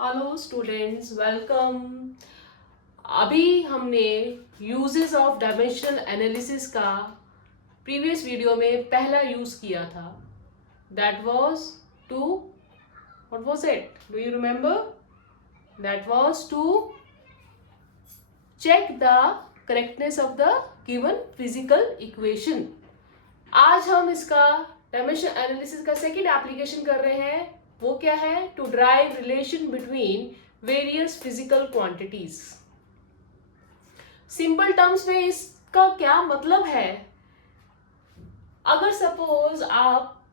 Hello students, welcome. अभी हमने uses of dimensional analysis का प्रीवियस वीडियो में पहला यूज किया था। That was to what was it, do you remember? That was to check the correctness of the given physical equation. आज हम इसका डायमेंशनल एनालिसिस का सेकेंड एप्लीकेशन कर रहे हैं। वो क्या है? To derive relation between various physical quantities. Simple terms में इसका क्या मतलब है? अगर सपोज आप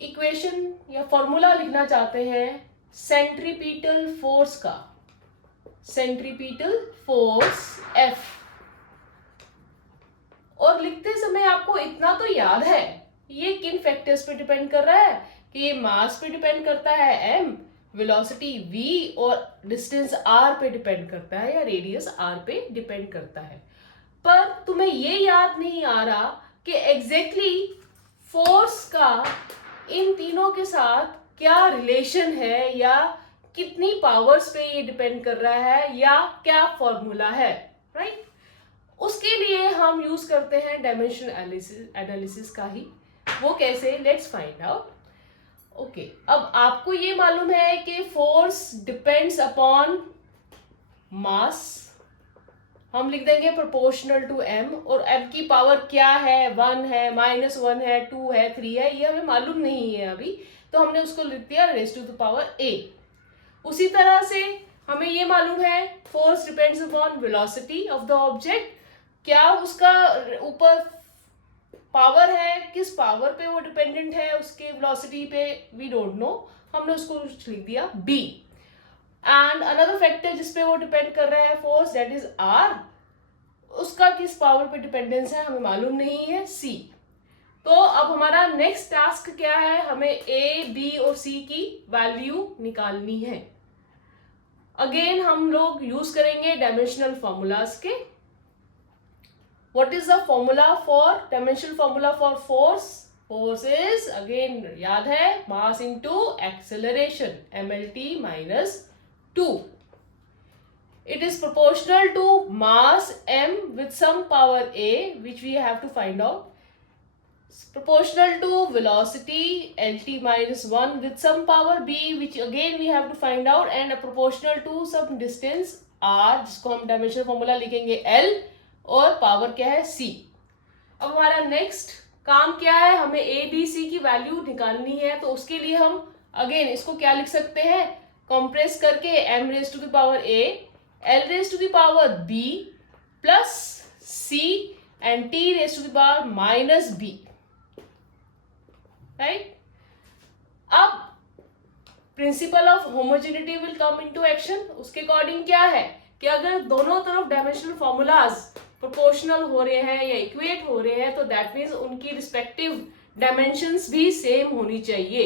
इक्वेशन या फॉर्मूला लिखना चाहते हैं सेंट्रीपिटल फोर्स का, सेंट्रीपिटल फोर्स F, और लिखते समय आपको इतना तो याद है ये किन फैक्टर्स पे डिपेंड कर रहा है कि ये मास पे डिपेंड करता है m, वेलोसिटी v और डिस्टेंस r पे डिपेंड करता है या रेडियस r पे डिपेंड करता है। पर तुम्हें ये याद नहीं आ रहा कि एग्जैक्टली फोर्स का इन तीनों के साथ क्या रिलेशन है या कितनी पावर्स पे ये डिपेंड कर रहा है या क्या फॉर्मूला है, राइट? उसके लिए हम यूज करते हैं डायमेंशनल एनालिसिस का ही। वो कैसे? Let's find out. ओके, अब आपको ये मालूम है कि फोर्स डिपेंड्स अपॉन मास। हम लिख देंगे प्रोपोर्शनल टू m, और m की पावर क्या है? 1 है, -1 है, 2 है, 3 है, ये हमें मालूम नहीं है अभी, तो हमने उसको लिख दिया raise to the power a। उसी तरह से हमें ये मालूम है force depends upon velocity of the object. क्या उसका ऊपर पावर है, किस पावर पे वो डिपेंडेंट है, उसके वेलोसिटी पे वी डोंट नो, हमने उसको लिख दिया b। एंड अनदर फैक्टर जिसपे वो डिपेंड कर रहा है फोर्स, दैट इज r, उसका किस पावर पे डिपेंडेंस है हमें मालूम नहीं है, c। तो अब हमारा नेक्स्ट टास्क क्या है? हमें a, b और c की वैल्यू निकालनी है। अगेन हम लोग यूज करेंगे डायमेंशनल फॉर्मूलाज के। What is the formula for dimensional formula for force? Force is again याद है mass into acceleration, mlt minus 2. It is proportional to mass m with some power a, which we have to find out. It's proportional to velocity lt minus 1 with some power b, which again we have to find out, and a proportional to some distance r, जिसको हम dimensional formula लिखेंगे l, और power क्या है? c। अब हमारा next काम क्या है? हमें a, b, c की वैल्यू निकालनी है। तो उसके लिए हम अगेन इसको क्या लिख सकते हैं? कंप्रेस करके m raise to the power a, l raise to the power b plus c and t raise to the power minus b, right? अब principle of homogeneity will come into action. उसके according क्या है कि अगर दोनों तरफ dimensional formulas proportional हो रहे हैं या इक्वेट हो रहे हैं, तो दैट मीन्स उनकी रिस्पेक्टिव डायमेंशंस भी सेम होनी चाहिए।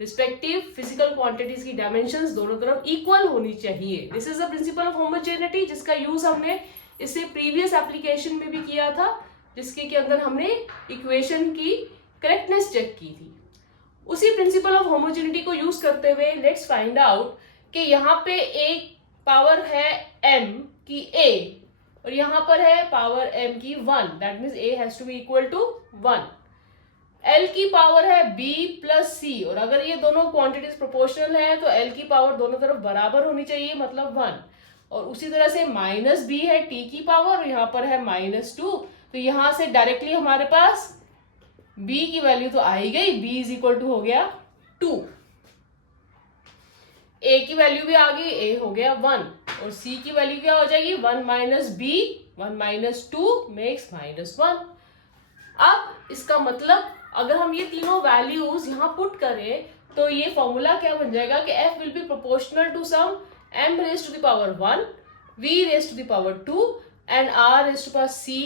रिस्पेक्टिव फिजिकल क्वांटिटीज की डायमेंशंस दोनों तरफ इक्वल होनी चाहिए। This is the principal of homogeneity, जिसका यूज हमने इससे प्रीवियस एप्लीकेशन में भी किया था, जिसके के अंदर हमने इक्वेशन की करेक्टनेस चेक की थी। उसी प्रिंसिपल ऑफ होमोजेनिटी को यूज करते हुए लेट्स फाइंड आउट कि यहाँ पे एक पावर है m की a और यहाँ पर है पावर m की 1, that means a has to be equal to 1। l की पावर है b प्लस c, और अगर ये दोनों क्वांटिटीज प्रोपोर्शनल है तो l की पावर दोनों तरफ बराबर होनी चाहिए, मतलब 1। और उसी तरह से माइनस b है t की पावर, और यहाँ पर है -2, तो यहाँ से डायरेक्टली हमारे पास b की वैल्यू तो आ ही गई, b इज इक्वल टू हो गया 2। a की वैल्यू भी आ गई, a हो गया 1, और c की वैल्यू क्या हो जाएगी? 1 माइनस b, 1 माइनस 2 मेक्स -1। अब इसका मतलब अगर हम ये तीनों वैल्यूज यहाँ पुट करें तो ये फॉर्मूला क्या बन जाएगा कि f will be proportional to some m raise to the power 1, v raise to the power 2 and r raise to power c,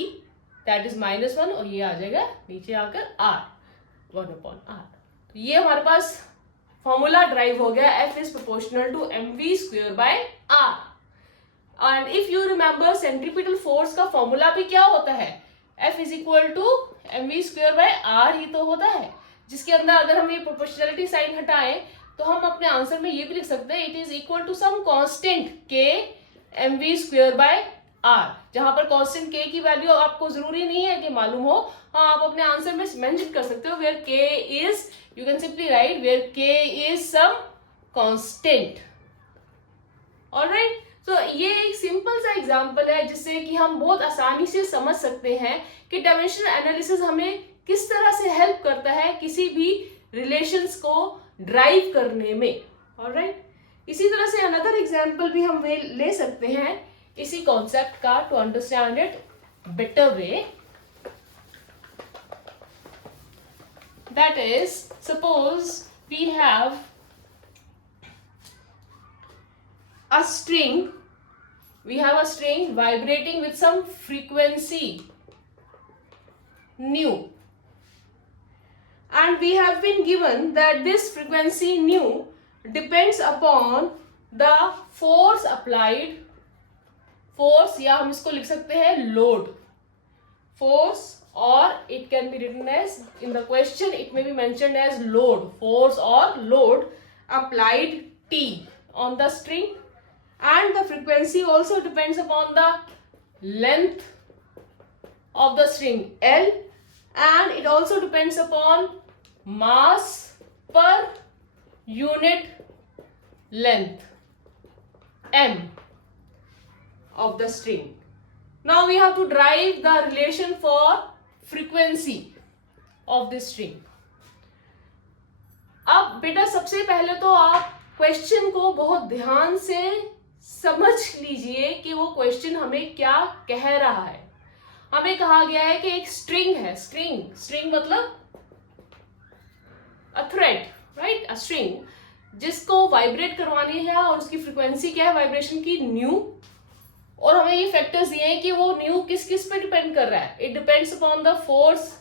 that is -1, और ये आ जाएगा नीचे आकर r, 1/r। तो ये हमारे पास फॉर्मूला ड्राइव हो गया, f is proportional to mv² by r। And if you remember centripetal force का फॉर्मूला भी क्या होता है? F is equal to mv² by r ही तो होता है, जिसके अंदर अगर हम ये प्रोपोर्शनलिटी साइन हटाएं तो हम अपने आंसर में ये भी लिख सकते हैं it is equal to some constant के mv स्क्वायर बाय r, जहां पर कांस्टेंट k की वैल्यू आपको जरूरी नहीं है कि मालूम हो, हाँ आप अपने आंसर में मेंशन कर सकते हो where k is, you can simply write where k is some constant. Alright, तो ये एक सिंपल सा एग्जांपल है जिससे कि हम बहुत आसानी से समझ सकते हैं कि डायमेंशनल एनालिसिस हमें किस तरह से हेल्प करता है किसी भी रिलेशंस को ड्राइव करने में। ऑलराइट, इसी तरह से अनदर एग्जांपल भी हम ले सकते हैं इसी कॉन्सेप्ट का to understand it better way. That is, suppose we have a string, we have a string vibrating with some frequency nu, and we have been given that this frequency nu depends upon the force applied, force या हम इसको लिख सकते हैं load, force, or it can be written as, in the question it may be mentioned as load, force or load applied T on the string, and the frequency also depends upon the length of the string L, and it also depends upon mass per unit length M of the string. Now we have to derive the relation for frequency of this string. अब बेटा सबसे पहले तो आप question को बहुत ध्यान से समझ लीजिए कि वो क्वेश्चन हमें क्या कह रहा है। हमें कहा गया है कि एक स्ट्रिंग है, स्ट्रिंग मतलब अ थ्रेड, राइट, अ स्ट्रिंग जिसको वाइब्रेट करवानी है और उसकी फ्रीक्वेंसी क्या है वाइब्रेशन की, न्यू, और हमें ये फैक्टर्स दिए हैं कि वो न्यू किस किस पे डिपेंड कर रहा है। It depends upon the force,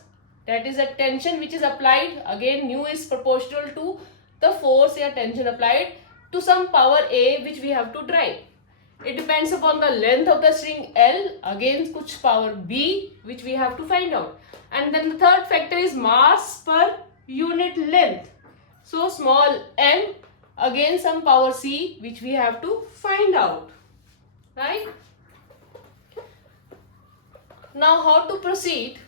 that is a tension which is applied, again nu is proportional to the force या tension applied to some power A which we have to derive. It depends upon the length of the string L, again कुछ power B which we have to find out. And then the third factor is mass per unit length. So small m, again some power C which we have to find out. Right? Now how to proceed?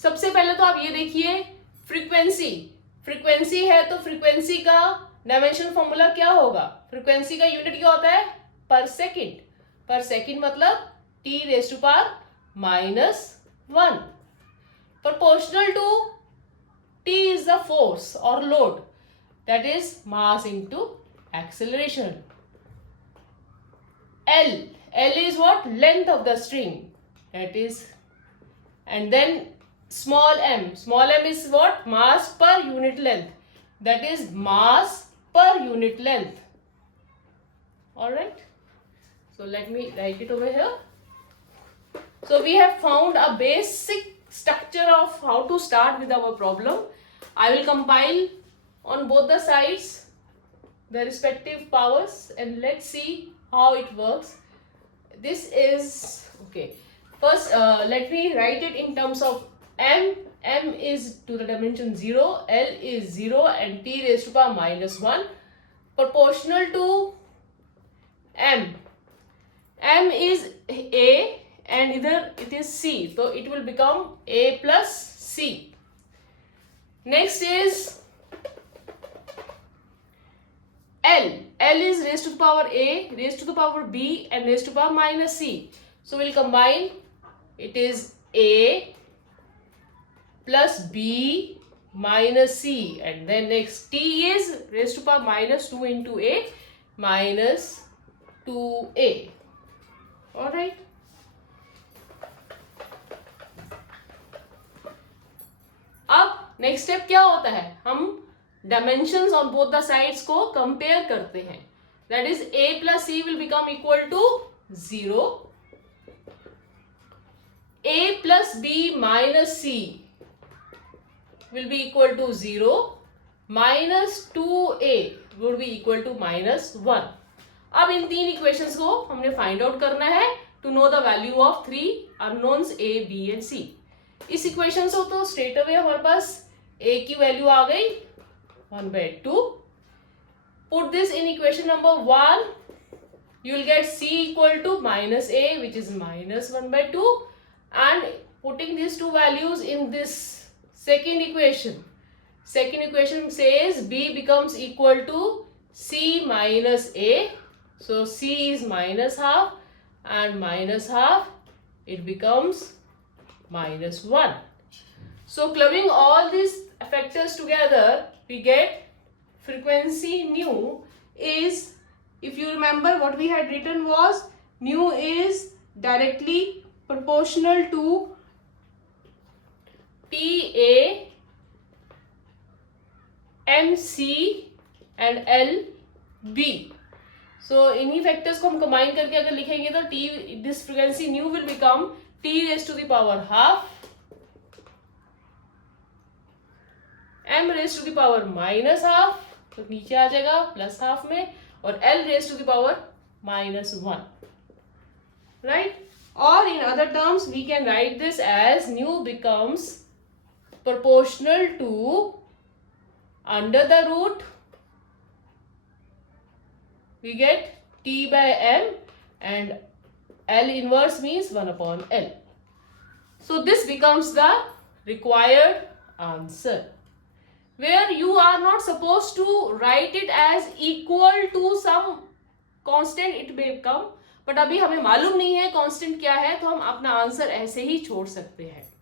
सबसे पहले तो आप ये देखिए frequency है, तो frequency का dimension formula क्या होगा, फ्रीक्वेंसी का यूनिट क्या होता है, पर सेकंड मतलब t raise to power -1, proportional to t is the force और load, that is mass into acceleration. L is what, length of the string, that is, and then small m is what, mass per unit length, that is mass per unit length. All right, so let me write it over here. So we have found a basic structure of how to start with our problem. I will compile on both the sides the respective powers and let's see how it works. This is okay. First let me write it in terms of m is to the dimension 0, L is 0 and t raised to power -1 proportional to m is a and either it is c, so it will become a plus c. Next is L is raised to the power a, raised to the power b and raised to the power -c, so we'll combine, it is a plus b minus c, and then next t is raised to power -2 into a minus 2a. All right, अब next step क्या होता है, हम dimensions on both the sides को compare करते हैं, that is a plus c will become equal to 0, a plus b minus c will be equal to 0, minus 2a would be equal to -1. अब इन तीन equations को हमने find out करना है to know the value of 3 unknowns a, b and c। इस equation से तो straight away हमारे पास a की वैल्यू आ गई 1/2, Put this in equation number 1. You will get C equal to minus A, which is minus 1 by 2. And putting these two values in this second equation. Second equation says B becomes equal to C minus A. So C is minus half and minus half, it becomes minus 1. So clubbing all these factors together, we get frequency nu is, if you remember what we had written was, nu is directly proportional to TA, MC and LB. So इन्हीं factors को हम combine करके अगर लिखेंगे तो T, this frequency nu will become T raise to the power half, M raise to the power minus half, तो नीचे आ जाएगा प्लस हाफ में, और L raise to the power minus 1, right. और in other terms we can write this as nu becomes proportional to under the root, we get T by M, and L inverse means 1 upon L. So this becomes the required answer, where you are not supposed to write it as equal to some constant it may come, but अभी हमें मालूम नहीं है constant क्या है, तो हम अपना आंसर ऐसे ही छोड़ सकते हैं.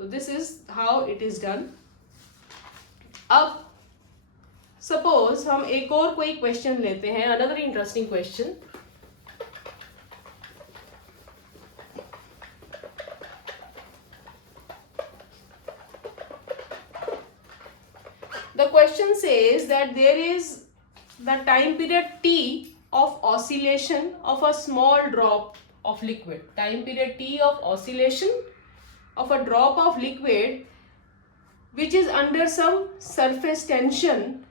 So this is how it is done. अब suppose हम एक और कोई क्वेश्चन लेते हैं, another interesting question. The question says that there is the time period T of oscillation of a small drop of liquid. Time period T of oscillation of a drop of liquid which is under some surface tension,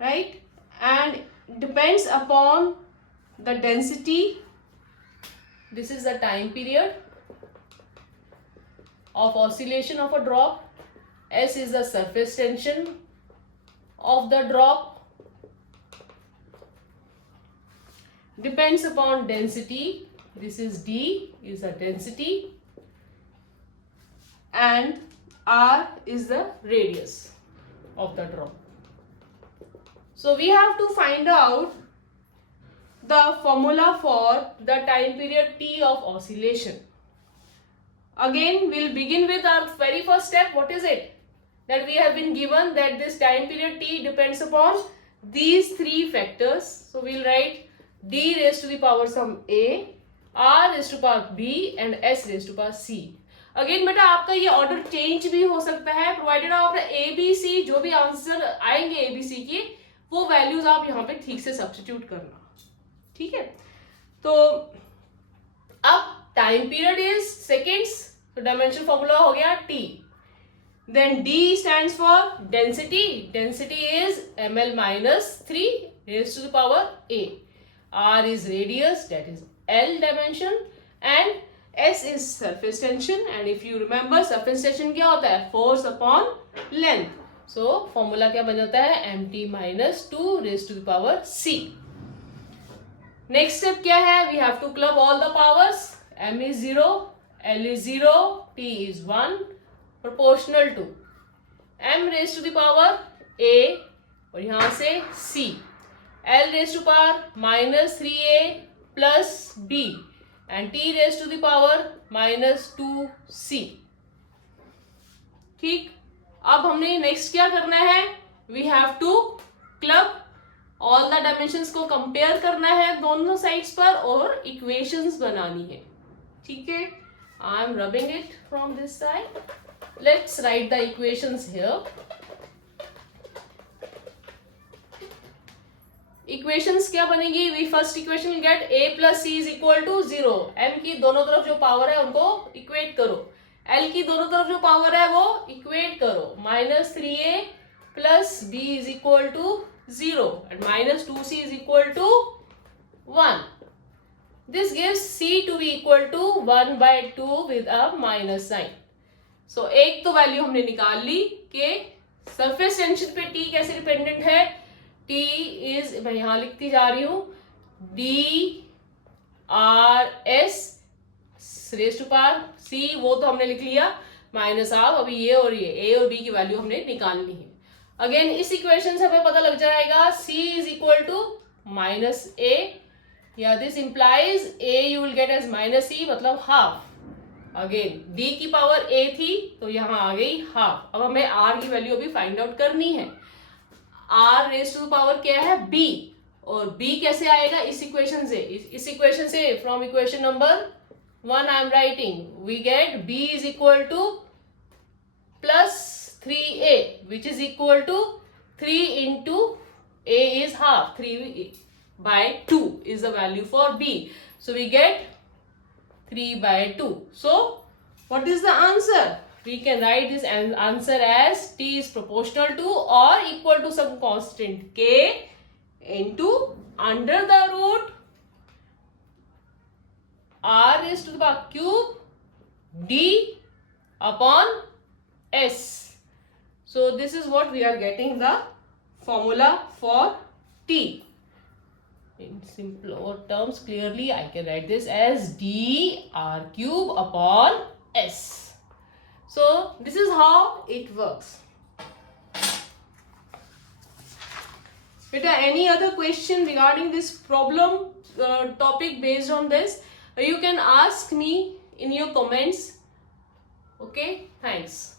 right, and depends upon the density. This is the time period of oscillation of a drop. S is the surface tension of the drop, depends upon density. This is D is the density, and R is the radius of the drop. So we have to find out the formula for the time period T of oscillation. Again, we'll begin with our very first step. What is it? That we have been given that this time period T depends upon these three factors. So we'll write D raised to the power some A, R raised to power B, and S raised to power C. Again बेटा आपका ये order change भी हो सकता है, provided आप अपना ABC जो भी आंसर आएंगे ABC के, वो वैल्यूज आप यहाँ पे ठीक से सब्स्टिट्यूट करना, ठीक है. तो अब टाइम पीरियड इज सेकेंड्स, तो डायमेंशन फॉर्मूला हो गया T. Then D stands for density, density is ml minus 3 raised to the power A. R is radius, that is L dimension, and S is surface tension, and if you remember surface tension क्या होता है, force upon length. So formula क्या बन जाता है, mt minus 2 raised to the power C. Next step क्या है, we have to club all the powers. M is 0, L is 0, T is 1, proportional to M raised to the power A, और यहाँ से C, L raised to power minus 3A plus B, and T raised to the power minus 2C. ठीक. अब हमने next क्या करना है, we have to club all the dimensions को कंपेयर करना है दोनों साइड्स पर, और इक्वेशंस बनानी है, ठीक है. I am rubbing it from this side. Let's write the equations here. Equations क्या बनेगी, we first equation get a plus C is equal to 0. m की दोनों तरफ जो पावर है उनको इक्वेट करो, l की दोनों तरफ जो पावर है वो इक्वेट करो. Minus 3a plus b is equal to 0 and minus 2c is equal to 1. This gives c to be equal to 1 by 2 with a minus sign. So एक तो वैल्यू हमने निकाल ली कि सरफेस टेंशन पे t कैसे dependent है. T is, मैं यहां लिखती जा रही हूं, DRS raise to power C, वो तो हमने लिख लिया, माइनस हाफ। अभी ये और ये A और B की वैल्यू हमने निकालनी है। अगेन इस इक्वेशन से हमें पता लग जाएगा C is equal to minus A, या this implies A you will get as minus C, मतलब हाफ। अगेन D की पावर A थी तो यहां आ गई हाफ। अब हमें R की वैल्यू अभी फाइंड आउट करनी है। R रेज टू पावर क्या है, B, और B कैसे आएगा इस इक्वेशन से, इस इक्वेशन से, from equation number 1 I am writing, we get B is equal to plus 3A, which is equal to 3 into A is half, 3 by 2 is the value for B. So we get 3 by 2. So what is the answer? We can write this answer as T is proportional to or equal to some constant K into under the root R raised to the power cube D upon S. So this is what we are getting the formula for T. In simpler terms, clearly I can write this as D R cube upon S. So this is how it works. Beta, any other question regarding this problem topic based on this? You can ask me in your comments. Okay, thanks.